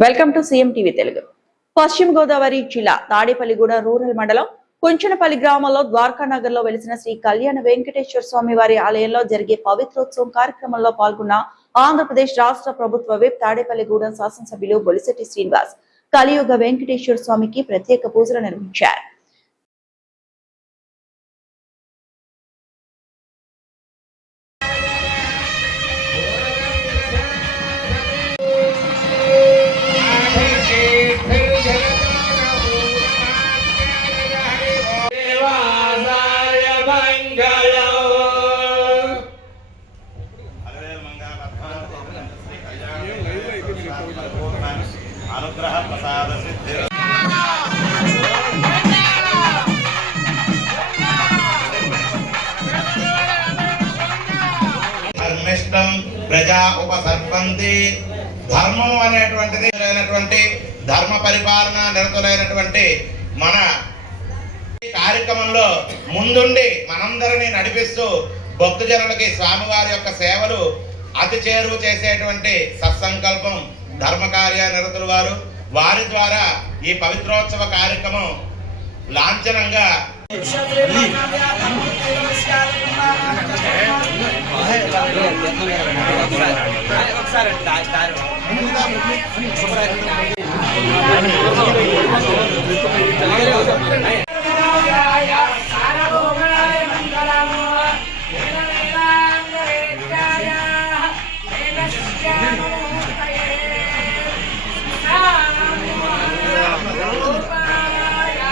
Welcome to CM TV Telugu. పశ్చిమ గోదావరి జిల్లా తాడేపల్లిగూడ rural మండలం కుంచనపల్లి గ్రామంలో ద్వారకా నగర్ లో వెలిసిన శ్రీ కళ్యాణ వెంకటేశ్వర స్వామి వారి ఆలయంలో జరిగే పవిత్రోత్సవం కార్యక్రమంలో పాల్గొన్న ఆంధ్రప్రదేశ్ రాష్ట్ర ప్రభుత్వ విప్ తాడేపల్లిగూడెం శాసనసభ్యులు బొలిశెట్టి శ్రీనివాస్ కలియుగ వెంకటేశ్వర స్వామికి ప్రత్యేక పూజలు నిర్వహించారు. अनुग्रह प्रसाद सिद्धि धर्मिष्ठं प्रजा उपसर्पन्ति ధర్మం అనేటువంటిది ధర్మ పరిపాలన నిరతులైనటువంటి మన కార్యక్రమంలో ముందుండి మనందరినీ నడిపిస్తూ భక్తజనులకి స్వామివారి యొక్క సేవలు అతి చేరువ చేసేటువంటి సత్సంకల్పం ధర్మకార్య నిరతుల వారి ద్వారా ఈ పవిత్రోత్సవ కార్యక్రమం లాంఛనంగా